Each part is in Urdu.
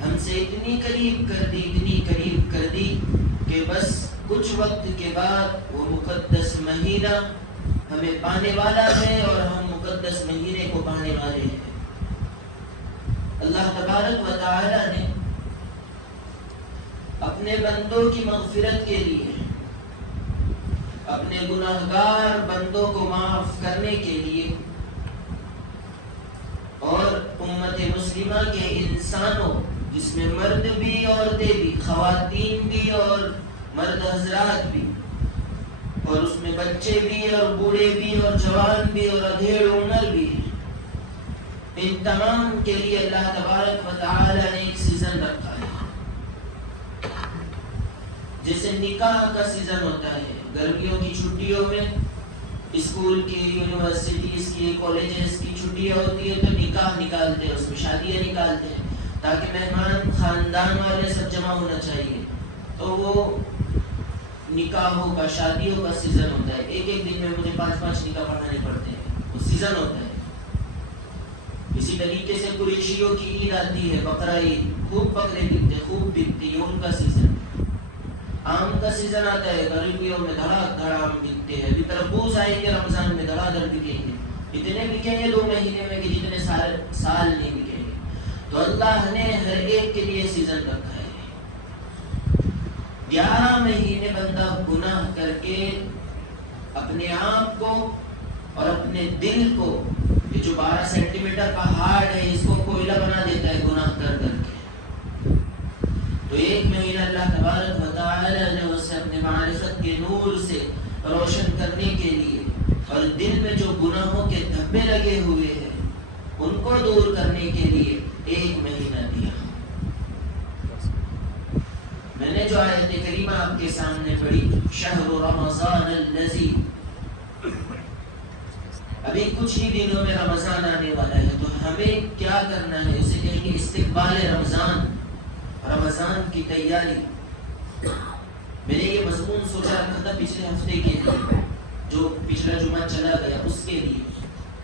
ہم سے اتنی قریب کر دی کہ بس کچھ وقت کے بعد وہ مقدس مہینہ ہمیں پانے والا ہے اور ہم مقدس مہینے کو پانے والے ہیں۔ اللہ تبارک و تعالی نے اپنے بندوں کی مغفرت کے لیے، اپنے گناہگار بندوں کو معاف کرنے کے لیے اور امت مسلمہ کے انسانوں، جس میں مرد بھی عورتیں بھی، خواتین بھی اور مرد حضرات بھی، اور اس میں بچے بھی اور بوڑھے بھی اور جوان بھی اور ادھیڑ عمر بھی، ان تمام کے لیے اللہ تبارک و تعالی نے ایک سیزن رکھا ہے۔ جیسے نکاح کا سیزن ہوتا ہے، گرمیوں کی چھٹیوں میں اسکول کی، یونیورسٹیز کی، کالجز کی چھٹیاں ہوتی ہے تو نکاح نکالتے ہیں، اس میں شادیاں نکالتے ہیں تاکہ مہمان خاندان والے سب جمع ہونا چاہیے، تو وہ نکاحوں کا، شادیوں کا سیزن ہوتا ہے۔ ایک دن میں مجھے 5 نکاح پڑھانے پڑتے ہیں، وہ سیزن ہوتا ہے۔ اسی طریقے سے قریشیوں کی عید آتی ہے، بقرہ عید، خوب بکرے بکتے، خوب بکتے، یہ ان کا سیزن۔ آم کا سیزن آتا ہے، غریبیوں میں دھڑا آم بکتے ہیں، ابھی تربوز آئیں گے رمضان میں، دھڑا بکیں گے، اتنے بکیں گے 2 مہینے میں کہ جتنے سال نہیں بکیں گے۔ تو اللہ نے ہر ایک کے لیے سیزن رکھا ہے۔ 11 مہینے بندہ گناہ کر کے اپنے آپ کو اور اپنے دل کو، یہ جو 12 سینٹی میٹر کا ہارٹ ہے، اس کو کوئلہ بنا دیتا ہے گناہ کر کے۔ تو 1 مہینہ اللہ تبارک و تعالی نے اسے اپنے معرفت کے نور سے روشن کرنے کے لیے اور دل میں جو گناہوں کے دھبے لگے ہوئے ہیں ان کو دور کرنے کے لیے 1 مہینہ دیا۔ میں نے جو آیت کریمہ آپ کے سامنے پڑھی، شہر رمضان الذی، ابھی کچھ ہی دنوں میں رمضان آنے والا ہے، تو ہمیں کیا کرنا ہے؟ اسے کہیں گے استقبال رمضان، رمضان کی تیاری۔ میں نے یہ مضمون سوچا رکھا تھا پچھلے ہفتے کے لیے، جو پچھلا جمعہ چلا گیا اس کے لیے،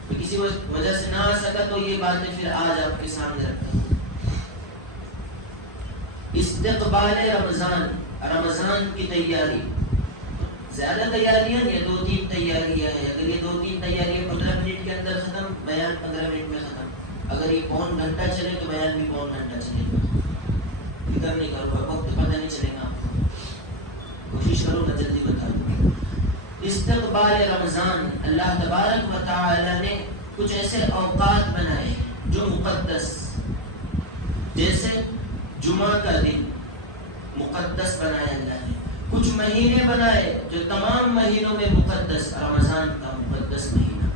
تو کسی وجہ سے نہ آ سکا تو یہ باتیں پھر آج آپ کے سامنے رکھتا ہوں۔ استقبال رمضان، رمضان کی تیاری، زیادہ تیاریاں نہیں، 2-3 تیاریاں ہیں۔ اگر یہ 2-3 تیاریاں 15 منٹ کے اندر ختم، بیان 15 منٹ میں ختم۔ اگر یہ پون گھنٹہ چلے تو بیان بھی پون گھنٹہ چلے گا۔ فکر نہیں کرو، وقت پتہ نہیں چلے گا آپ کو، کوشش کرو نا جلدی بتا دو۔ استقبال رمضان، اللہ تبارک و تعالی نے کچھ ایسے اوقات بنائے جو مقدس، جیسے جمعہ کا دن مقدس بنایا اللہ نے، کچھ مہینے بنائے جو تمام مہینوں میں مقدس، رمضان کا مقدس مہینہ،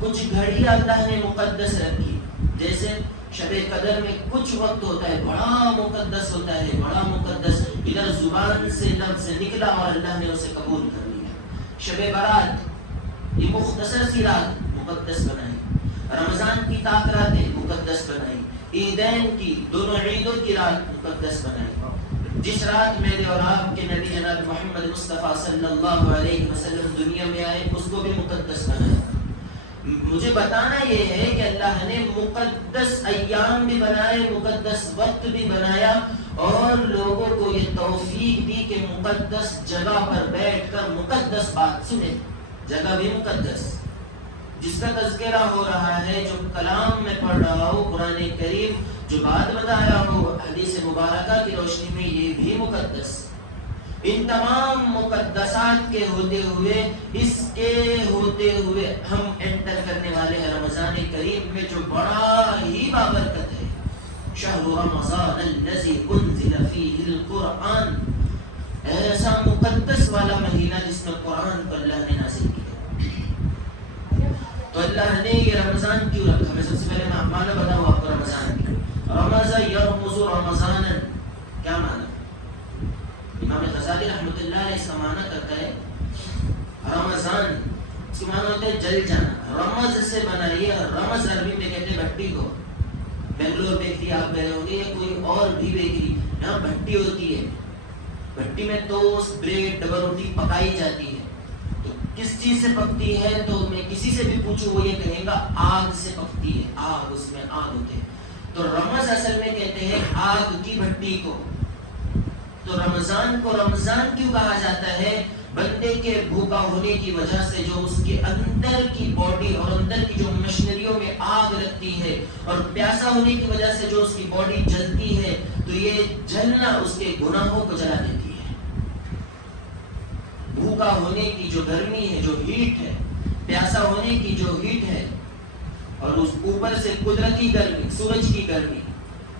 کچھ گھڑی اللہ نے مقدس رکھی، جیسے شب قدر میں کچھ وقت ہوتا ہے بڑا مقدس ہوتا ہے، بڑا مقدس، ادھر زبان سے لفظ نکلا اور اللہ نے اسے قبول کر لیا۔ شب برات، یہ مختصر سی رات مقدس بنائی، رمضان کی تاکراتیں مقدس بنائی، عیدین کی، دونوں عیدوں کی رات مقدس بنائی۔ جس رات میرے اور آپ کے نبی جناب محمد مصطفیٰ صلی اللہ علیہ وسلم دنیا میں آئے، اس کو بھی مقدس بنایا۔ مجھے بتانا یہ ہے کہ اللہ نے مقدس ایام بھی بنائے، مقدس وقت بھی بنایا، اور لوگوں کو یہ توفیق دی کہ مقدس جگہ پر بیٹھ کر مقدس بات سنیں۔ جگہ بھی مقدس، جس کا تذکرہ ہو رہا ہے، جو کلام میں پڑھ رہا ہو، قرآن کریم جو بات بتا رہا ہو حدیث مبارکہ کی روشنی میں، یہ بھی مقدس۔ ان تمام مقدسات کے ہوتے ہوئے، اس کے ہوتے ہوئے ہم انٹر کرنے والے ہیں رمضان کریم میں، جو بڑا ہی بابرکت ہے۔ شہر رمضان الذی انزل فیہ القرآن، ایسا مقدس والا مہینہ جس میں قرآن کو اللہ نے نازل کیا۔ تو اللہ نے یہ رمضان کیوں رکھا؟ میں سب سے پہلے معنی بتاؤں آپ کو رمضان کی۔ رمضان یرمز رمضان، کیا معنی؟ امام غزالی رحمۃ اللہ علیہ اس کا معنی کرتا ہے رمضان، اس کا معنی ہوتا ہے جل جانا۔ رمض سے بنائیے، رمض عربی میں کہتے ہیں بھٹی کو۔ بنگلور بیکری آپ گئے ہوں گے یا کوئی اور بھی بیکری، یہاں بھٹی ہوتی ہے، بھٹی میں ٹوسٹ، بریڈ، ڈبل روٹی پکائی جاتی ہے۔ تو کس چیز سے پکتی ہے؟ تو میں کسی سے بھی پوچھوں وہ یہ کہے گا آگ سے پکتی ہے، آگ، اس میں آگ ہوتے ہیں۔ تو رمض اصل میں کہتے ہیں آگ کی بھٹی کو. تو رمضان کو رمضان کیوں کہا جاتا ہے؟ بندے کے بھوکا ہونے کی وجہ سے جو اس کے اندر کی باڈی اور اندر کی جو مشنریوں میں آگ لگتی ہے، اور پیاسا ہونے کی وجہ سے جو اس کی باڈی جلتی ہے، تو یہ جلنا اس کے گناہوں کو جلا دیتی ہے. بھوکا ہونے کی جو گرمی ہے، جو ہیٹ ہے، پیاسا ہونے کی جو ہیٹ ہے، اور اس اوپر سے قدرتی گرمی، سورج کی گرمی،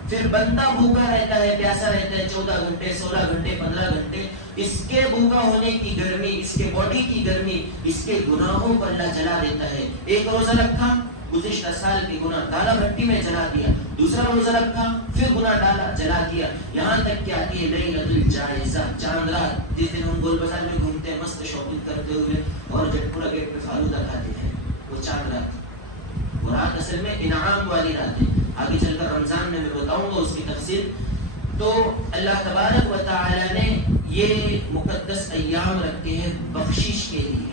پھر بندہ بھوکا رہتا ہے، پیاسا رہتا ہے 14 گھنٹے، 16 گھنٹے، 15 گھنٹے. اس کے بھوکا ہونے کی گرمی، اس کے باڈی کی گرمی، اس کے گناہوں کو اللہ جلا دیتا ہے. ایک روزہ رکھا، گزشتہ سال کے گناہ ڈالا بھٹی میں جلا دیا. دوسرا روزہ رکھا، پھر گناہ ڈالا جلا دیا. یہاں تک کہ آتی ہے لیلۃ الجائزہ، چاند رات، جس دن ہم گول بازار میں گھومتے ہیں مست شاپنگ کرتے ہوئے اور جٹ پورا گیٹ پہ فالودہ کھاتے ہیں، وہ چاند رات. وہ رات اصل میں انعام والی رات ہے. آگے چل کر رمضان میں بتاؤں گا اس کی تفصیل. تو اللہ تبارک و تعالی نے یہ مقدس ایام رکھے ہیں بخشش کے لیے.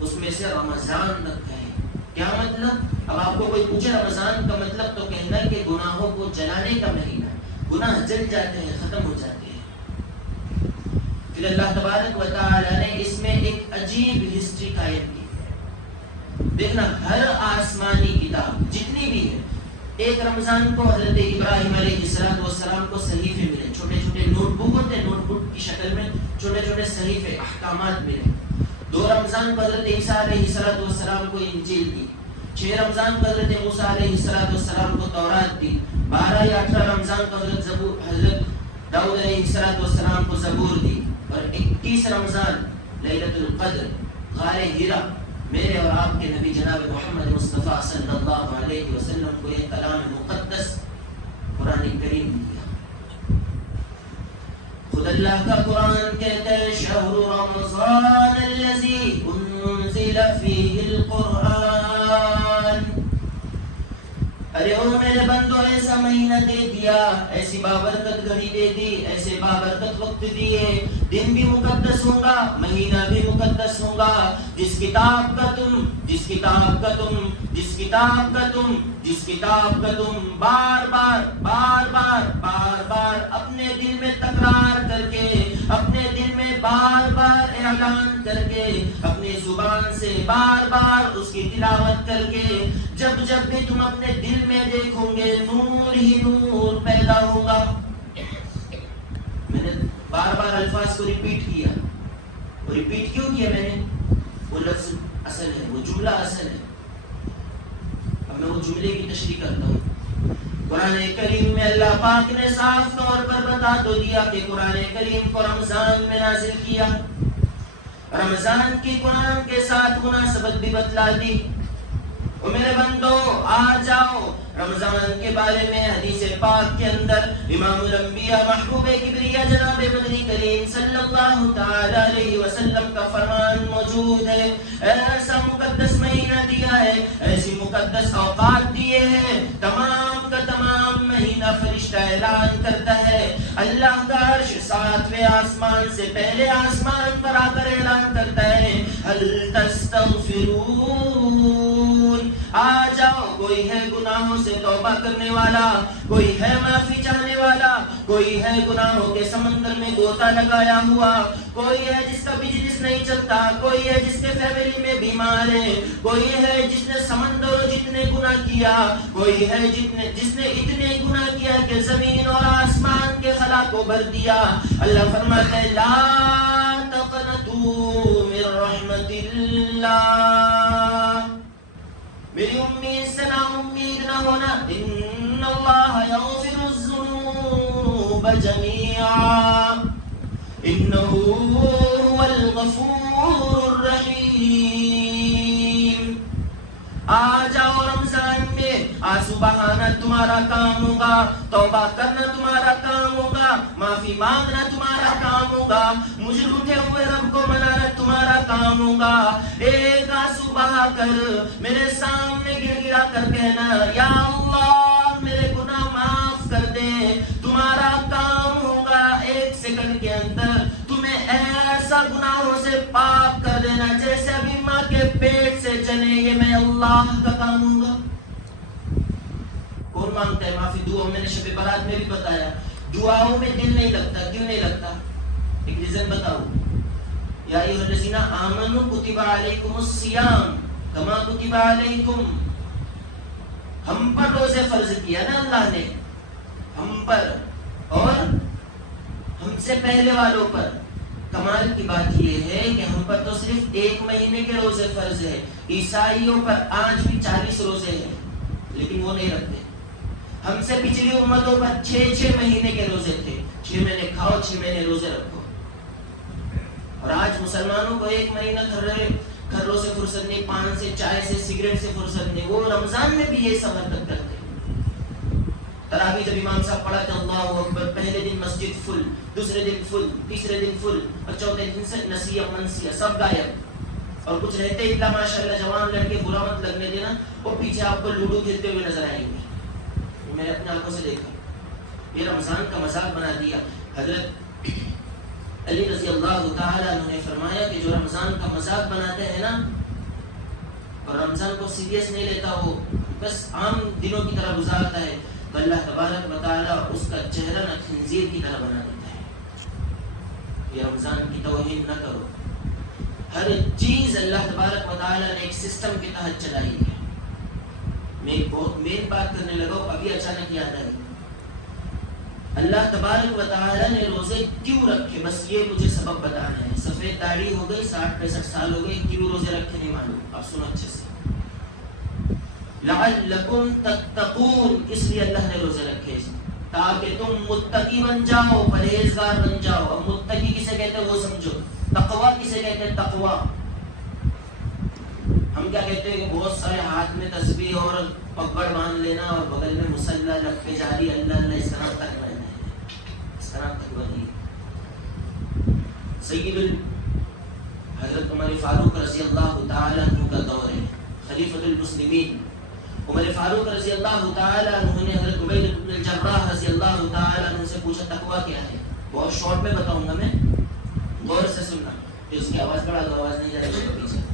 اس میں سے رمضان رکھا ہے. کیا مطلب؟ اب آپ کو کوئی پوچھے رمضان کا مطلب تو کہنا کہ گناہوں کو جلانے کا مہینہ. گناہ جل جاتے ہیں، ختم ہو جاتے ہیں. پھر اللہ تبارک و تعالی نے اس میں ایک عجیب ہسٹری قائم کی ہے. دیکھنا ہر آسمانی کتاب جتنی بھی ہے، ایک رمضان کو حضرت ابراہیم علیہ السلام کو صحیفے ملے، چھوٹے چھوٹے نوٹ بک ہوتے ہیں، نوٹ بک کی شکل میں چھوٹے چھوٹے صحیفے، احکامات ملے. 2 رمضان کو حضرت عیسیٰ علیہ السلام کو انجیل دی. 6 رمضان کو حضرت موسیٰ علیہ السلام کو تورات دی. 12 یا 18 رمضان کو حضرت داؤد علیہ السلام کو زبور دی. اور 21 رمضان لیلۃ القدر غار ہیرا میرے اور آپ کے نبی جناب محمد مصطفیٰ صلی اللہ علیہ وسلم کو یہ کلام مقدس قرآن کریم دیا. خود اللہ کا قرآن کہتا ہے شہر رمضان الذی انزل فیہ القرآن. ارے او میرے بندو، ایسا مہینہ دے دیا، ایسی بابرکت گھڑی دے دی، ایسے بابرکت وقت دیے. دن بھی مقدس ہوگا، مہینہ بھی مقدس ہوگا. جس کتاب کا تم بار بار اپنے دل میں تکرار کر کے، اپنے دل میں بار بار اعلان کر کے، اپنی زبان سے بار بار اس کی تلاوت کر کے، جب بھی تم اپنے دل میں دیکھو گے نور ہی نور پیدا ہوگا. میں نے بار الفاظ کو ریپیٹ کیا. وہ ریپیٹ کیوں کیا میں نے؟ وہ لفظ اصل ہے، وہ جملہ اصل ہے. اب میں وہ جملے کی تشریح کرتا ہوں. قرآن کریم میں اللہ پاک نے صاف طور پر بتا دو دیا کہ قرآن کریم کو رمضان میں نازل کیا. رمضان کی قرآن کے ساتھ مناسبت بھی بتلا دی. او میرے بندو آ جاؤ. رمضان کے بارے میں حدیث پاک کے اندر امام الانبیاء محبوب کبریا جناب مدنی کریم صلی اللہ تعالی علیہ وسلم کا فرمان موجود ہے. ایسا مقدس مہینہ دیا ہے، ایسی مقدس اوقات دیے ہیں. تمام کا تمام مہینہ فرشتہ اعلان کرتا ہے. اللہ کا عرش 7ویں آسمان سے پہلے آسمان پر آ کر اعلان کرتا ہے هل تستغفرون. آ جاؤ، کوئی ہے گناہوں سے توبہ کرنے والا، کوئی ہے معافی چاہنے والا، کوئی ہے گناہوں کے سمندر میں غوطہ لگایا ہوا، کوئی ہے جس کا بزنس نہیں چلتا، کوئی ہے جس کے فیملی میں بیمار ہے، کوئی ہے جس نے سمندر جتنے گناہ کیا، کوئی ہے جس نے اتنے گناہ کیا کہ زمین اور آسمان کے خلا کو بھر دیا. اللہ فرماتا ہے لا تقنطوا من رحمت اللہ. میری امید سے نا امید نہ ہونا. ان اللہ یغفر الذنوب جميعا انہ هو الغفور الرحیم. آ جاؤ رمضان میں، آنسو بہانا تمہارا کام ہوگا، توبہ کرنا تمہارا کام ہوگا، معافی مانگنا تمہارا کام ہوگا، مجرم اٹھے ہوئے رب کو منانا تمہارا کام ہوگا. ایک آنسو بہا کر میرے سامنے گر گرا کر کہنا یا اللہ میرے گناہ معاف کر دے. تمہارا کام ہوگا 1 سیکنڈ کے اندر تمہیں ایسا گناہوں سے پاک کر دینا جیسے ابھی ماں کے پیٹ سے جنے. یہ میں اللہ کا کام ہوگا. کون مانگتا ہے معافی دعاؤں میں نے شب برات میں بھی بتایا دعاؤں میں دل نہیں لگتا کیوں نہیں لگتا ایک ریزن بتاؤ یا ایھا الذین آمنوا کتب علیکم الصیام کما کتب علیکم ہم پر روزے فرض کیا نا اللہ نے ہم پر اور ہم سے پہلے والوں پر کمال کی بات یہ ہے کہ ہم پر تو صرف 1 مہینے کے روزے فرض ہے عیسائیوں پر آج بھی 40 روزے ہیں لیکن وہ نہیں رکھتے ہم سے پچھلی امتوں پر 6 مہینے کے روزے تھے 6 مہینے کھاؤ 6 مہینے روزے رکھو اور آج مسلمانوں کو 1 مہینہ گھروں سے فرصت نہیں پان سے چائے سے سگریٹ سے فرصت نہیں وہ رمضان میں بھی یہ سب حرکت کرتے تراویح جب امام صاحب پڑھا کہ اللہ اکبر پہلے دن مسجد فل دوسرے دن فل تیسرے دن فل اور چوتھے دن سے نسیہ منسیہ سب غائب اور کچھ رہتے الا ماشاءاللہ جوان لڑکے برا مت لگنے دینا وہ پیچھے آپ کو لوڈو کھیلتے ہوئے نظر آئیں گے میں نے اپنے آنکھوں سے دیکھا یہ رمضان کا مذاق بنا دیا حضرت علی رضی اللہ تعالیٰ عنہ نے فرمایا کہ جو رمضان کا مذاق بناتے ہیں نا اور رمضان کو سیریس نہیں لیتا وہ بس عام دنوں کی طرح گزارتا ہے تو اللہ تبارک و تعالیٰ اس کا چہرہ نہ خنزیر کی طرح بنا دیتا ہے یہ رمضان کی توہین نہ کرو ہر چیز اللہ تبارک و تعالیٰ نے ایک سسٹم کے تحت چلائی ہے میں ایک بہت مین بات کرنے لگا ابھی اچانک یاد آئی اللہ تبارک و تعالیٰ نے روزے کیوں رکھے بس یہ مجھے سبب بتانا ہے سفید داڑھی ہو گئی 60-65 سال ہو گئے کیوں روزے رکھے نہیں معلوم اب سنو اچھے سے لعلکم تتقون اس لیے اللہ نے روزے رکھے تاکہ تم متقی بن جاؤ پرہیزگار بن جاؤ اب متقی کسے کہتے ہیں وہ سمجھو تقوی کسے کہتے ہیں تقوی ہم کیا کہتے ہیں کہ بہت سارے ہاتھ میں تسبیح اور پگڑ باندھ لینا اور بغل میں مصلی رکھ کے جاری اللہ اللہ اس کا نام تقوی نہیں اس کا نام تقوی نہیں سید حضرت عمر فاروق رضی اللہ تعالیٰ عنہ کا دور ہے خلیفۃ المسلمین عمر فاروق رضی اللہ تعالیٰ عنہ نے حضرت عبید بن الجراح رضی اللہ تعالیٰ عنہ سے پوچھا تقوی کیا ہے بہت شارٹ میں بتاؤں گا میں غور سے سننا کہ اس کی آواز بڑا آواز نہیں جا رہی ہے پیچھے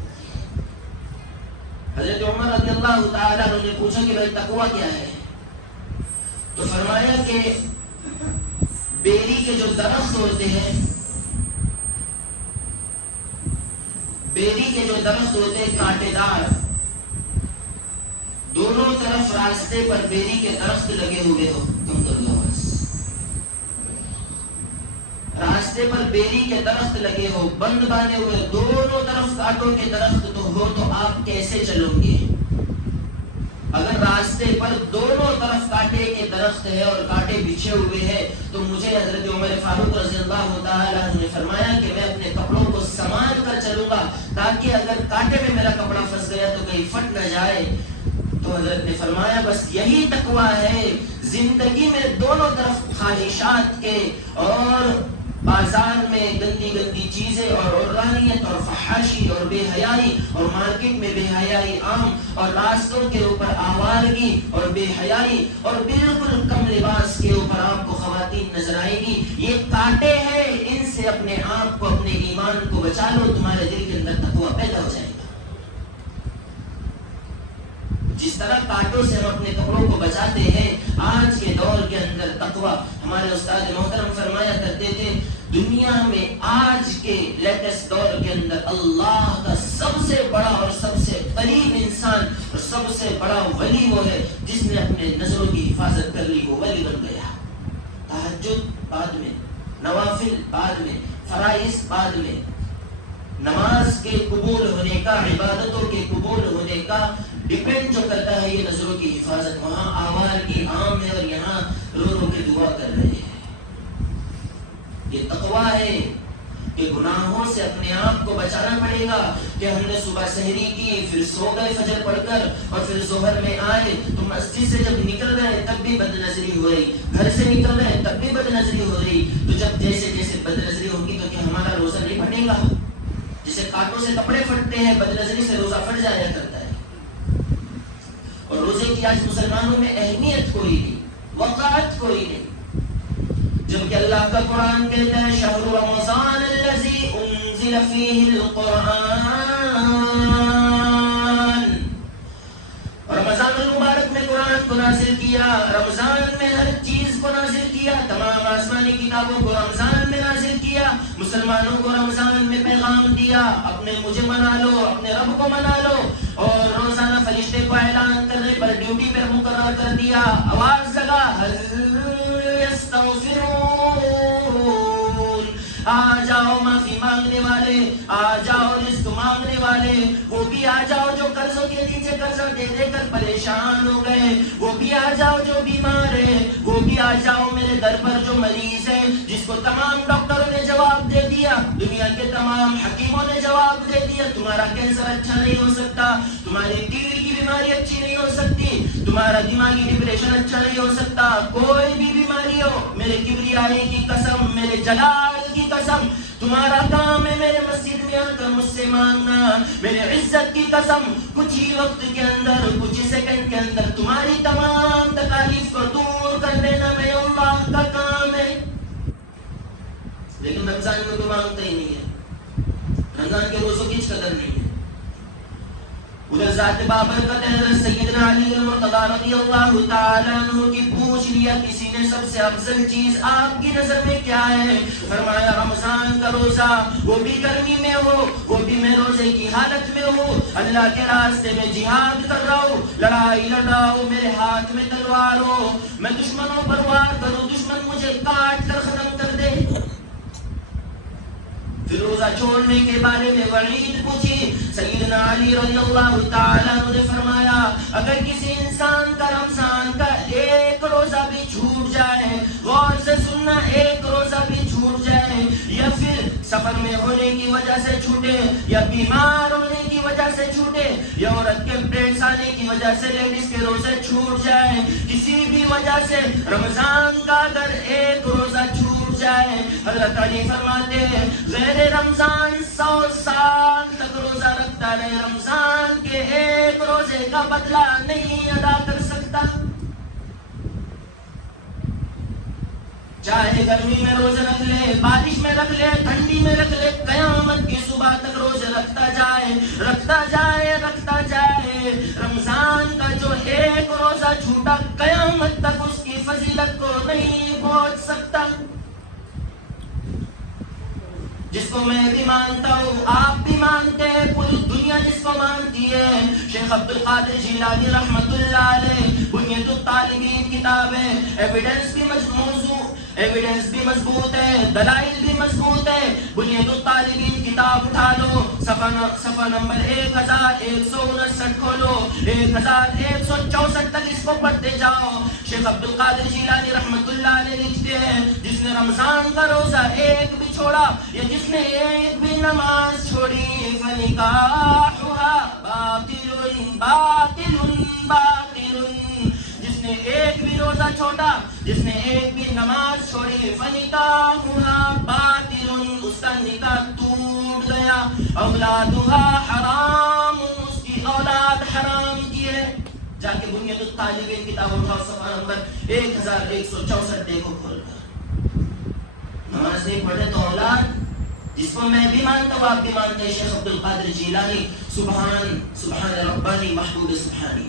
حضرت عمر رضی اللہ تعالیٰ عنہ نے پوچھا کہ بھائی تقوی کیا ہے تو فرمایا کہ بیری کے جو درخت ہوتے ہیں بیری کے جو درخت ہوتے ہیں کانٹے دار دونوں طرف راستے پر بیری کے درخت لگے ہوئے ہو راستے پر بیری کے درخت لگے ہو بند باندھے ہوئے دونوں طرف کانٹوں کے درخت تو ہو تو آپ کیسے چلو گے اگر راستے پر دونوں طرف کانٹے کے درخت ہے اور کانٹے بچھے ہوئے ہیں تو مجھے حضرت عمر فاروق رضی اللہ تعالیٰ عنہ نے فرمایا کہ میں اپنے کپڑوں کو سماج کر چلوں گا تاکہ اگر کانٹے میں میرا کپڑا پھنس گیا تو کہیں پھٹ نہ جائے تو حضرت نے فرمایا بس یہی تقوی ہے زندگی میں دونوں طرف خواہشات کے اور بازار میں گندی گندی چیزیں اور عرانیت اور فحاشی اور بے حیائی اور مارکیٹ میں بے حیائی عام اور راستوں کے اوپر آوارگی اور بے حیائی اور بالکل کم لباس کے اوپر آپ کو خواتین نظر آئے گی یہ کانٹے ہیں ان سے اپنے آپ کو اپنے ایمان کو بچا لو تمہارے دل کے اندر تقوی پیدا ہو جائے گا جس طرح کانٹوں سے ہم اپنے کپڑوں کو بچاتے ہیں آج کے دور کے اندر تقوی ہمارے استاد محترم فرمایا کرتے تھے دنیا میں آج کے لیٹسٹ دور کے اندر اللہ کا سب سے بڑا اور سب سے قریب انسان اور سب سے بڑا ولی وہ ہے جس نے اپنے نظروں کی حفاظت کر لی وہ ولی بن گیا تہجد بعد میں نوافل بعد میں فرائض بعد میں نماز کے قبول ہونے کا عبادتوں کے قبول ہونے کا ڈیپینڈ جو کرتا ہے یہ نظروں کی حفاظت وہاں آوارگی عام ہے اور یہاں رو رو کے دعا کر رہے ہیں یہ تقوی ہے کہ گناہوں سے اپنے آپ کو بچانا پڑے گا کہ ہم نے صبح سحری کی پھر سو گئے فجر پڑھ کر اور پھر ظہر میں آئے تو مسجد سے جب نکل رہے تب بھی بد نظری ہو رہی گھر سے نکل رہے تب بھی بد نظری ہو رہی تو جب جیسے جیسے بد نظری ہوگی تو کیا ہمارا روزہ نہیں پھٹے گا جیسے کانٹوں سے کپڑے پھٹتے ہیں بد نظری سے روزہ پھٹ جایا کرتا ہے اور روزے کی آج مسلمانوں میں اہمیت کوئی نہیں وقعت کوئی نہیں جبکہ اللہ کا قرآن کہتا ہے شہر رمضان الذی انزل فیہ القرآن رمضان المبارک میں قرآن کو نازل کیا کیا، رمضان میں ہر چیز کو نازل کیا، تمام آسمانی کتابوں کو رمضان میں نازل کیا، مسلمانوں کو رمضان میں پیغام دیا اپنے مجھے منا لو، اپنے رب کو منا لو، اور روزانہ فرشتے کو اعلان کرنے پر ڈیوٹی پر مقرر کر دیا، آواز لگا هل يستغفرون، آ جاؤ معافی مانگنے والے، آ جاؤ رزق مانگنے والے، وہ بھی آ جاؤ جو قرضوں کے نیچے قرضہ دے دے کر پریشان ہو گئے، وہ بھی آ جاؤ جو بیمار ہے، وہ بھی آ جاؤ میرے در پر جو مریض ہے، جس کو تمام ڈاکٹروں نے جواب دے دیا، دنیا کے تمام حکیموں نے جواب دے دیا تمہارا کینسر اچھا نہیں ہو سکتا، تمہاری ٹی وی کی بیماری اچھی نہیں ہو سکتی، تمہارا دماغی ڈپریشن اچھا نہیں ہو سکتا، کوئی بھی بیماری ہو، میرے کبریائی کی قسم، میرے جلال کی قسم، تمہارا کام ہے میرے مسجد میں آ کر مجھ سے مانگنا، میرے عزت کی قسم، کچھ ہی وقت کے اندر، کچھ ہی سیکنڈ کے اندر تمہاری تمام تکالیف کو دور کر دینا میں اللہ کا کام ہے۔ لیکن رمضان میں تو مانگتا ہی نہیں ہے، رمضان کے روزوں کی قدر نہیں ہے۔ ادھر ذات بابرکت حضرت سیدنا علی المرتضی رضی اللہ تعالیٰ عنہ کی پوچھ لیا کسی نے سب سے افضل چیز آپ کی نظر میں کیا ہے؟ فرمایا رمضان کا روزہ، وہ بھی گرمی میں ہو، وہ بھی میں روزے کی حالت میں ہوں، اللہ کے راستے میں جہاد کر رہا ہوں، لڑائی لڑ رہا ہوں، میرے ہاتھ میں تلوار ہو، میں دشمنوں پر وار کروں، دشمن مجھے کاٹ کر ختم کر دے۔ پھر روزہ چھوڑنے کے بارے میں وعید پوچھی، سیدنا علی رضی اللہ تعالیٰ عنہ نے فرمایا اگر کسی انسان کا رمضان کا ایک روزہ بھی چھوٹ جائے، غور سے سننا، ایک روزہ بھی چھوٹ جائے، یا پھر سفر میں ہونے کی وجہ سے چھوٹے، یا بیمار ہونے کی وجہ سے چھوٹے، یا عورت کے پیریڈز آنے کی وجہ سے لیڈیز کے روزے چھوٹ جائے، کسی بھی وجہ سے رمضان کا اگر ایک روزہ چھوٹ جائے، حضرت علی فرماتے ہیں غیر رمضان 100 سال تک روزہ رکھتا رہے، رمضان کے ایک روزے کا بدلہ نہیں ادا کر سکتا۔ چاہے گرمی میں روزے رکھ لے، بارش میں رکھ لے، ٹھنڈی میں رکھ لے، قیامت کی صبح تک روزے رکھتا جائے، رکھتا جائے، رکھتا جائے، رمضان کا جو ایک روزہ چھوٹا قیامت تک اس کی فضیلت کو نہیں پہنچ سکتا۔ جس کو میں بھی مانتا ہوں، آپ بھی مانتے ہیں، پوری دنیا جس کو مانتی ہے، شیخ عبد القادر جیلانی رحمت اللہ علیہ، بنیت الطالبین کتاب ہے، ایویڈنس بھی موضوع، ایویڈنس بھی مضبوط ہے، دلائل بھی مضبوط ہے، بنیت الطالبین کتاب اٹھا لو، صفحہ نمبر 1159 کھولو، 1164 تک اس کو پڑھتے جاؤ۔ شیخ عبد القادر جیلانی رحمت اللہ علیہ لکھتے ہیں جس نے رمضان کا روزہ ایک بھی چھوڑا، یا جس نے ایک بھی نماز چھوڑی، فنکاحها باطل باطل باطل، جس نے ایک بھی روزہ چھوڑا، جس نے ایک بھی نماز چھوڑی، فنکاحها باطل، اس کا نکاح ٹوٹ گیا، اولادها حرام، اس کی اولاد حرام کی ہے۔ جا کے بنیت الطالبین کتاب اٹھاؤ، صفحہ نمبر 1164 دیکھو کھول کر۔ نماز نہیں پڑھے تو اولاد، جس کو میں بھی مانتا ہوں آپ بھی مانتے ہیں، شیخ عبد القادر جیلانی، سبحان ربانی محبوب سبحانی۔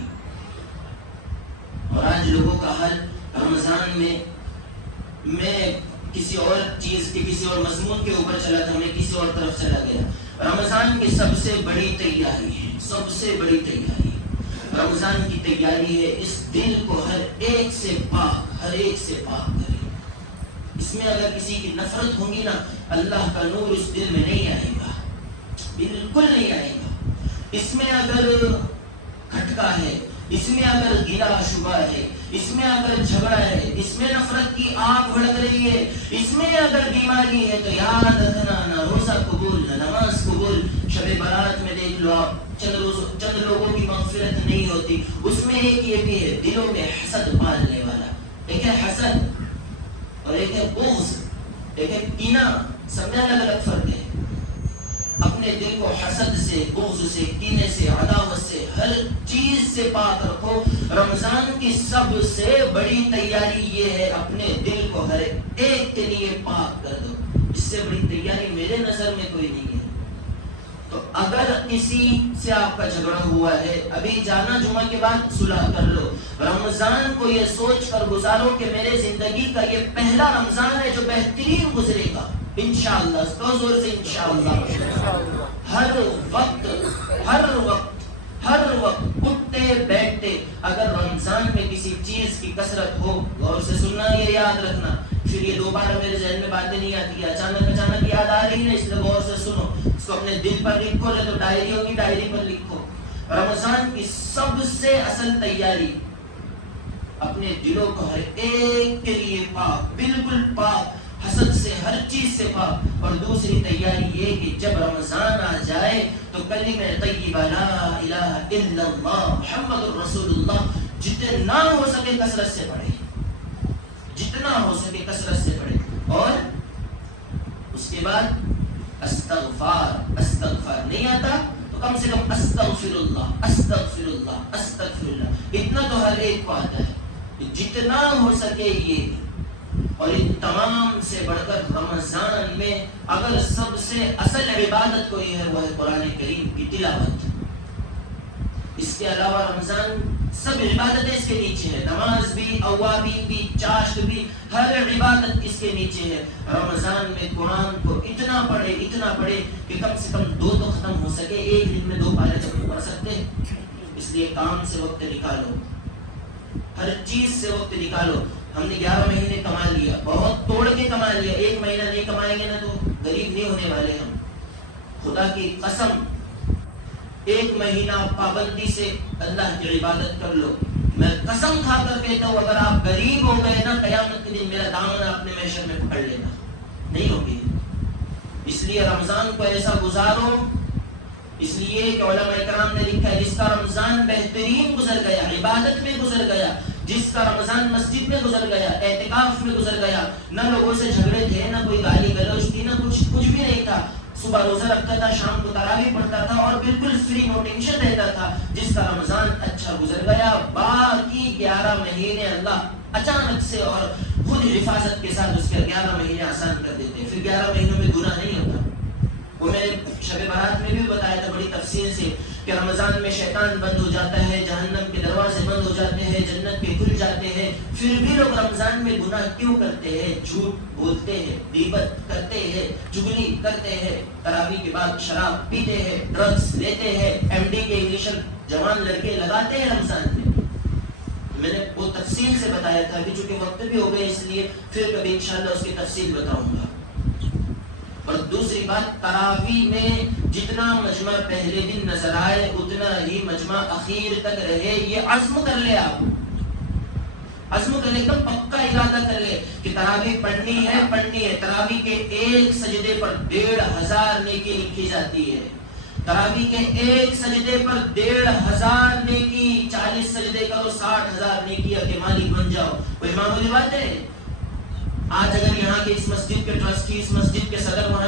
اور آج لوگوں کا حل رمضان میں کسی اور چیز کے، کسی اور مضمون کے اوپر چلا تھا، میں کسی اور طرف چلا گیا۔ رمضان کی سب سے بڑی تیاری ہے، سب سے بڑی تیاری رمضان کی تیاری ہے اس دل کو ہر ایک سے پاک، ہر ایک سے پاک کرے۔ اس میں اگر کسی کی نفرت ہوگی نا، اللہ کا نور اس دل میں نہیں آئے گا، بالکل نہیں آئے گا۔ اس میں اگر کھٹکا ہے، اس میں اگر گلا شبہ ہے، اس میں اگر جھگڑا ہے، اس میں نفرت کی آگ بھڑک رہی ہے، اس میں اگر بیماری ہے، تو یاد رکھنا نہ روزہ قبول نہ نماز قبول۔ شب برات میں دیکھ لو آپ، چند لوگوں کی مغفرت نہیں ہوتی، اس میں ایک یہ بھی ہے دلوں میں حسد پالنے والا، ایک ہے حسد اور ایک ہے بغض، ایک ہے کینہ، سب میں الگ الگ فرق ہے۔ اپنے دل کو حسد سے، بغض سے، کینے سے، عداوت سے، ہر چیز سے پاک رکھو۔ رمضان کی سب سے بڑی تیاری یہ ہے اپنے دل کو ہر ایک کے لیے پاک کر دو، اس سے بڑی تیاری میرے نظر میں کوئی نہیں ہے۔ تو اگر کسی سے آپ کا جھگڑا ہوا ہے، ابھی جانا جمعہ کے بعد صلح کر لو. رمضان کو یہ سوچ کر گزارو کہ میرے زندگی کا یہ پہلا رمضان ہے جو بہترین گزرے گا انشاءاللہ. تو زور سے انشاءاللہ. ہر وقت اٹھتے بیٹھتے اگر رمضان میں کسی چیز کی کثرت ہو، غور سے سننا، یہ یاد رکھنا. پھر یہ دوبارہ میرے ذہن میں باتیں نہیں آتی، اچانک یاد آ رہی ہے، اس لیے غور سے سنو. اس کو اپنے دل پر لکھو، نہیں تو ڈائری ہوگی ڈائری پر لکھو. رمضان کی سب سے اصل تیاری اپنے دلوں کو ہر ایک کے لیے پاک، بالکل پاک، حسد سے، ہر چیز سے پاک. اور دوسری تیاری یہ کہ جب رمضان آ جائے تو کلمہ طیبہ لا الہ الا اللہ محمد الرسول اللہ جتنا ہو سکے کثرت سے پڑھے، جتنا ہو سکے کثرت سے پڑھے. اور اس کے بعد استغفار نہیں آتا تو کم سے کم استغفر اللہ استغفر اللہ استغفر اللہ، اتنا تو ہر ایک کو آتا ہے. جتنا ہو سکے یہ. اور ان تمام سے بڑھ کر رمضان میں اگر سب سے اصل عبادت کوئی ہے وہ ہے قرآن کریم کی تلاوت. اس کے علاوہ رمضان سب عبادتیں اس کے نیچے ہے، نماز بھی، اوابین بھی، چاشت بھی، ہر عبادت اس کے نیچے ہے. رمضان میں قرآن کو اتنا پڑھے کہ کم سے کم 2 تو ختم ہو سکے. ایک دن میں 2 پارے تو پڑھ سکتے ہیں. اس لیے کام سے وقت نکالو، ہر چیز سے وقت نکالو. ہم نے 11 مہینے کما لیا، بہت توڑ کے کما لیا. 1 مہینہ نہیں کمائیں گے نا تو غریب نہیں ہونے والے ہم. خدا کی قسم 1 مہینہ پابندی سے اللہ کی عبادت کر لو. میں قسم کھا کر کہتا ہوں اگر آپ غریب ہو گئے نا، قیامت کے دن میرا دامن اپنے محشر میں پکڑ لینا نہیں ہوگی. اس لیے رمضان کو ایسا گزارو. اس لیے کہ علماء کرام نے لکھا ہے جس کا رمضان بہترین گزر گیا، عبادت میں گزر گیا، جس کا رمضان مسجد میں گزر گیا، اعتکاف میں گزر گیا، نہ لوگوں سے جھگڑے تھے، نہ کوئی گالی گلوچ تھی، نہ کچھ بھی نہیں تھا، صبح روزہ رکھتا تھا، شام کو تراویح پڑھتا تھا اور بالکل فری، نو ٹینشن رہتا تھا، جس کا رمضان اچھا گزر گیا. باقی 11 مہینے اللہ اچانک سے اور خود حفاظت کے ساتھ اس کے 11 مہینے آسان کر دیتے ہیں. پھر 11 مہینوں میں گناہ نہیں ہوتا. وہ میں نے شب برات میں بھی بتایا تھا بڑی تفصیل سے کہ رمضان میں شیطان بند ہو جاتا ہے، جہنم کے دروازے بند ہو جاتے ہیں، جنت کے کھل جاتے ہیں. پھر بھی لوگ رمضان میں گناہ کیوں کرتے ہیں؟ جھوٹ بولتے ہیں، غیبت کرتے ہیں، چغلی کرتے ہیں، تراویح کے بعد شراب پیتے ہیں، ڈرگس لیتے ہیں، ایم ڈی کے انگلیشن جوان لڑکے لگاتے ہیں رمضان میں. میں نے وہ تفصیل سے بتایا تھا. ابھی چونکہ وقت بھی ہو گئے اس لیے پھر کبھی انشاءاللہ اس کی تفصیل بتاؤں گا. اور دوسری بات، تراویح میں جتنا مجمع پہلے دن نظر آئے اتنا ہی مجمع اخیر تک رہے. یہ عزم کر لے، آپ عزم کر لے، ایک دم پکا ارادہ کر لے کہ تراویح پڑھنی ہے. تراویح کے ایک سجدے پر 1500 نیکی لکھی جاتی ہے. تراویح کے ایک سجدے پر 1500 نیکی. 40 سجدے کرو 60,000 نیکی کے مالک بن جاؤ. کوئی معمولی بات ہے؟ آج اگر یہاں کے اس مسجد کے ٹرسٹی، اس مسجد کے صدر وہاں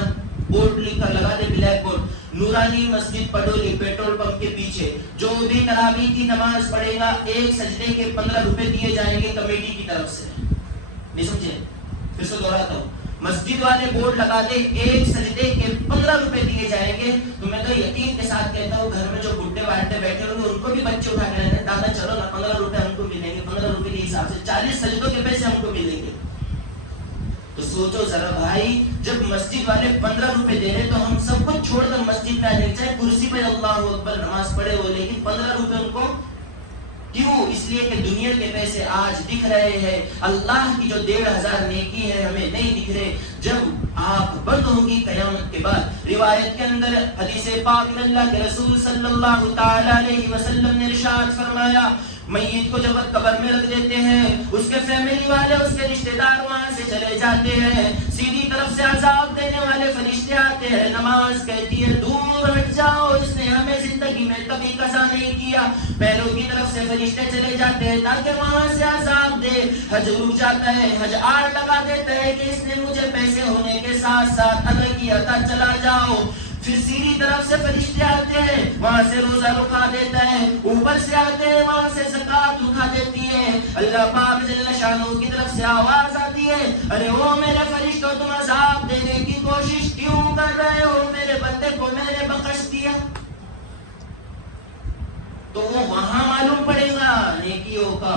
بورڈ لکھ کر لگا دے، بلیک بورڈ، نورانی مسجد پڈولی پیٹرول پمپ کے پیچھے جو بھی تراویح کی نماز پڑھے گا ایک سجدے کے 15 روپے دیے جائیں گے کمیٹی کی طرف سے. نہیں سمجھے؟ پھر سے دہراتا ہوں، مسجد والے بورڈ لگا دے ایک سجدے کے 15 روپے دیے جائیں گے. تو میں تو یقین کے ساتھ کہتا ہوں گھر میں جو بڈھے بانٹے بیٹھے ہوں گے ان کو بھی بچے اٹھا کے رہتے ہیں، دادا چلو نا 15 روپے ہم کو ملیں گے. 15 روپے کے حساب سے 40 سجدوں کے پیسے ہم کو ملیں گے. تو سوچو ذرا بھائی، جب مسجد والے 15 روپے دے رہے تو ہم سب کچھ چھوڑ کر مسجد میں آ جائیں، چاہے کرسی پہ اللہ اکبر نماز پڑھے ہو، لیکن 15 روپے ان کو کیوں؟ اس لیے کہ دنیا کے پیسے آج دکھ رہے ہیں، اللہ کی جو 1500 نیکی ہے ہمیں نہیں دکھ رہے. جب آنکھ بند ہوگی قیامت کے بعد، روایت کے اندر حدیث پاک میں اللہ کے رسول صلی اللہ تعالی علیہ وسلم نے ارشاد فرمایا، میت کو جب قبر میں رکھ دیتے ہیں اس کے فیملی والے، اس کے رشتہ دار وہاں سے چلے جاتے ہیں، سیدھی طرف سے عذاب دینے والے فرشتے آتے ہیں، نماز کہتی ہے دور ہٹ جاؤ، اس نے ہمیں زندگی میں کبھی قضا نہیں کیا. پیروں کی طرف سے فرشتے چلے جاتے ہیں تاکہ وہاں سے عذاب دے. حج رک جاتا ہے، حج آڑ لگا دیتا ہے کہ اس نے مجھے پیسے ہونے کے ساتھ ساتھ ادا کیا تھا، چلا جاؤ. پھر سیدھی طرف سے فرشتے آتے ہیں، وہاں سے روزہ رکا دیتا ہے، اوپر سے آتے ہیں وہاں سے زکات رکا دیتی ہے. اللہ پاک جل شانہ کی طرف سے آواز آتی ہے، ارے او میرے فرشتوں، تم عذاب دینے کی کوشش کیوں کر رہے ہو؟ میرے بندے کو میں نے بخش دیا تو وہ وہاں معلوم پڑے گا نیکیوں کا،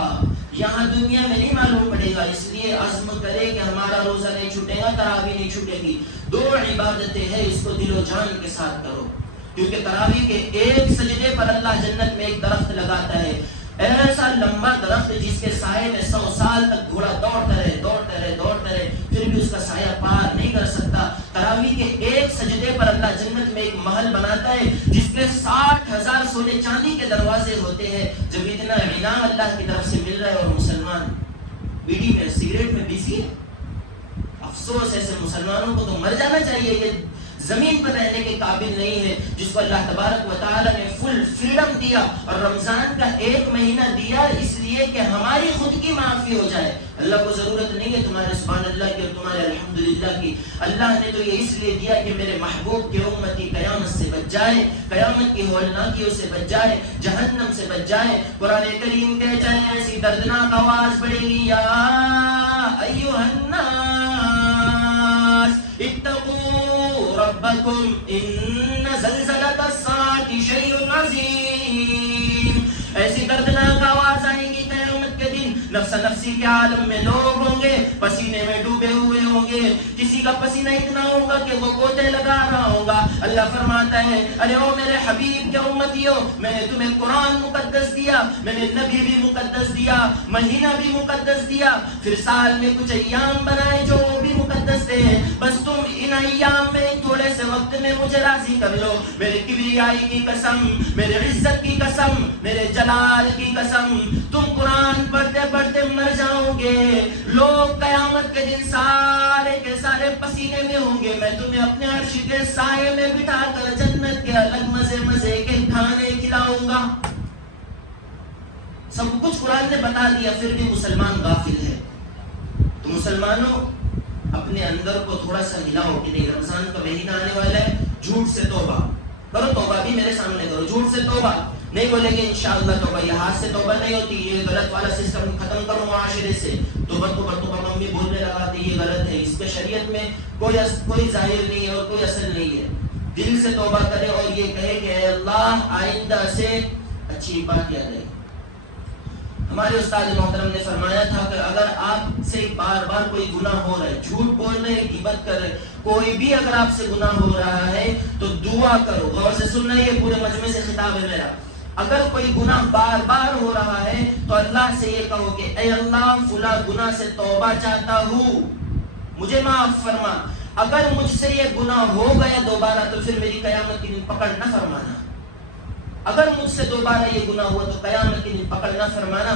یہاں دنیا میں نہیں معلوم پڑے گا. اس لیے عزم کرے کہ ہمارا روزہ نہیں چھوٹے گا، تراویح نہیں چھوٹے گی. 2 عبادتیں ہیں، اس کو دل و جان کے ساتھ کرو، کیونکہ تراویح کے ایک سجدے پر اللہ جنت میں ایک درخت لگاتا ہے، ایسا لمبا درخت جس کے سائے میں 100 سال تک گھوڑا دوڑتا رہے پھر بھی اس کا سایہ پار نہیں کر سکتا. تراویح کے ایک سجدے پر اللہ جنت میں ایک محل بناتا ہے جس کے 60,000 سونے چاندی کے دروازے ہوتے ہیں. جب اتنا انعام اللہ کی طرف سے مل رہا ہے اور مسلمان بیڑی میں سگریٹ میں بزی ہے، افسوس ایسے مسلمانوں کو تو مر جانا چاہیے. یہ زمین پر رہنے کے قابل نہیں ہے، جس کو اللہ تبارک و تعالی نے فل فریڈم دیا اور رمضان کا 1 مہینہ دیا اس لیے کہ ہماری خود کی معافی ہو جائے. اللہ کو ضرورت نہیں ہے تمہارے سبحان اللہ کی اور تمہارے الحمدللہ کی. اللہ نے تو یہ اس لیے دیا کہ میرے محبوب کی امتی قیامت سے بچ جائے، قیامت کی ہولناکیوں سے بچ جائے، جہنم سے بچ جائے. قرآن کریم کہتا ہے ایسی دردناک آواز پڑے گی، یا ایھا الناس اتقوا ربکم ان زلزلۃ الساعۃ شیء عظیم. ایسی دردناک آواز آئے گی قیامت کے دن، نفس نفسی کے عالم میں لوگ ہوں گے، پسینے میں ڈوبے ہوئے ہوں گے، کسی کا پسینہ اتنا ہوگا کہ وہ گوتے لگا رہا ہوگا. اللہ فرماتا ہے ارے او میرے حبیب کے امتیوں، میں نے تمہیں قرآن مقدس دیا، میں نے نبی بھی مقدس دیا، مہینہ بھی مقدس دیا، پھر سال میں کچھ ایام بنائے جو وہ بھی مقدس تھے. بس تم ان ایام میں تھوڑے سے وقت میں مجھے راضی کر لو. میرے کبریائی کی قسم، میرے عزت کی قسم، میرے جلال کی قسم، تم قرآن پڑھتے پڑھتے مر جاؤ گے. لوگ قیامت کے دن سارے کے سارے پسینے میں ہوں گے، میں تمہیں اپنے عرش کے سائے میں بٹھا کر جنت کے الگ مزے کے کھانے کھلاؤں گا. سب کچھ قرآن نے بتا دیا، پھر بھی مسلمان غافل ہے. تو مسلمانوں اپنے اندر کو تھوڑا سا ہلاؤ کہ نہیں رمضان کا مہینہ آنے والا ہے، جھوٹ سے توبہ کرو. توبہ بھی میرے سامنے کرو، جھوٹ سے توبہ نہیں بولیں گے انشاءاللہ توبہ. یہ ہاتھ سے توبہ نہیں ہوتی، یہ غلط والا سسٹم ختم کرو معاشرے سے. توبہ ممی بولنے لگا تھی، یہ غلط ہے. اس کے شریعت میں کوئی ظاہر نہیں ہے اور کوئی اصل نہیں ہے. دل سے توبہ کرے اور یہ کہے کہ اے اللہ آئندہ سے اچھی بات یاد رہے. ہمارے استاد محترم نے فرمایا تھا کہ اگر آپ سے بار بار کوئی گناہ ہو رہا ہے، جھوٹ بول رہے، غیبت کر رہے، کوئی بھی اگر آپ سے گناہ ہو رہا ہے تو دعا کرو. غور سے سننا، یہ پورے مجمع سے خطاب ہے میرا. اگر کوئی گناہ بار بار ہو رہا ہے تو اللہ سے یہ کہو کہ اے اللہ فلاں گناہ سے توبہ چاہتا ہوں، مجھے معاف فرما. اگر مجھ سے یہ گناہ ہو گیا دوبارہ تو پھر میری قیامت کی دن پکڑ نہ فرمانا. اگر مجھ سے دوبارہ یہ گناہ ہوا تو قیامت کے دن پکڑ نہ فرمانا.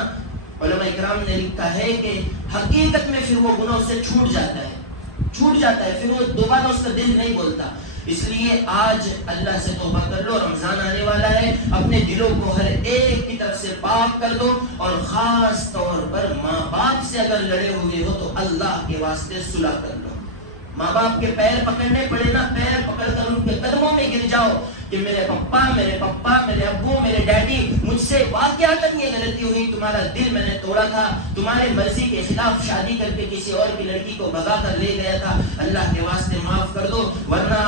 علماء اکرام نے لکھا ہے کہ حقیقت میں پھر وہ گناہ اس سے چھوٹ جاتا ہے، پھر وہ دوبارہ اس کا دل نہیں بولتا. اس لیے آج اللہ سے توبہ کر لو، رمضان آنے والا ہے. اپنے دلوں کو ہر ایک کی طرف سے پاک کر دو، اور خاص طور پر ماں باپ سے اگر لڑے ہوئے ہو تو اللہ کے واسطے صلح کر لو. ماں باپ کے پیر پکڑنے پڑے نا، پیر پکڑ کر ان کے قدموں میں گر جاؤ کہ میرے پپا، میرے ابو، میرے ڈیڈی، مجھ سے واقعاتاً یہ غلطی ہوئی، تمہارا دل میں نے توڑا تھا، تمہارے مرضی کے خلاف شادی کر کے کسی اور کی لڑکی کو بھگا کر لے گیا تھا، اللہ کے واسطے معاف کر دو. ورنہ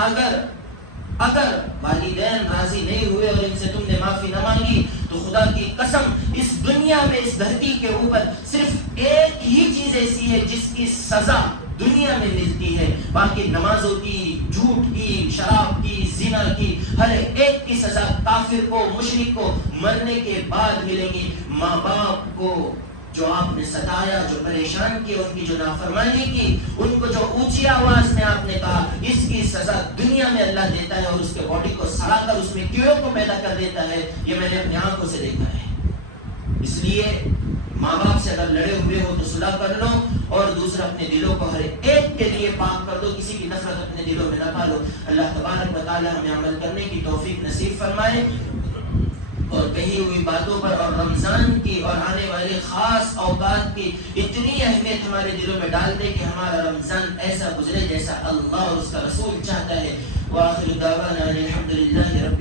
اگر والدین راضی نہیں ہوئے اور ان سے تم نے معافی نہ مانگی تو خدا کی قسم اس دنیا میں، اس دھرتی کے اوپر صرف ایک ہی چیز ایسی ہے جس کی سزا دنیا میں ملتی ہے. باقی نمازوں کی، جھوٹ کی، شراب کی، زنا کی، ہر ایک کی سزا کافر کو، مشرک کو مرنے کے بعد ملے گی. ماں باپ کو جو آپ نے ستایا، جو پریشان کیا، ان کی جو نافرمانی کی، ان کو جو اونچی آواز میں آپ نے کہا، اس کی سزا دنیا میں اللہ دیتا ہے اور اس کے باڈی کو سڑا کر اس میں کیڑوں کو پیدا کر دیتا ہے. یہ میں نے اپنی آنکھوں سے دیکھا ہے. اس لیے ماں باپ سے اگر لڑے ہوئے ہو تو صلح کر لو، اور دوسرا اپنے دلوں کو ہر ایک کے لیے پاک کر دو، کسی کی نفرت اپنے دلوں میں نہ پالو. اللہ تبارک و تعالی ہمیں عمل کرنے کی توفیق نصیب فرمائے، اور کہی ہوئی باتوں پر اور رمضان کی اور آنے والے خاص اوقات کی اتنی اہمیت ہمارے دلوں میں ڈال دے کہ ہمارا رمضان ایسا گزرے جیسا اللہ اور اس کا رسول چاہتا ہے. وآخر دعوانا الحمدللہ رب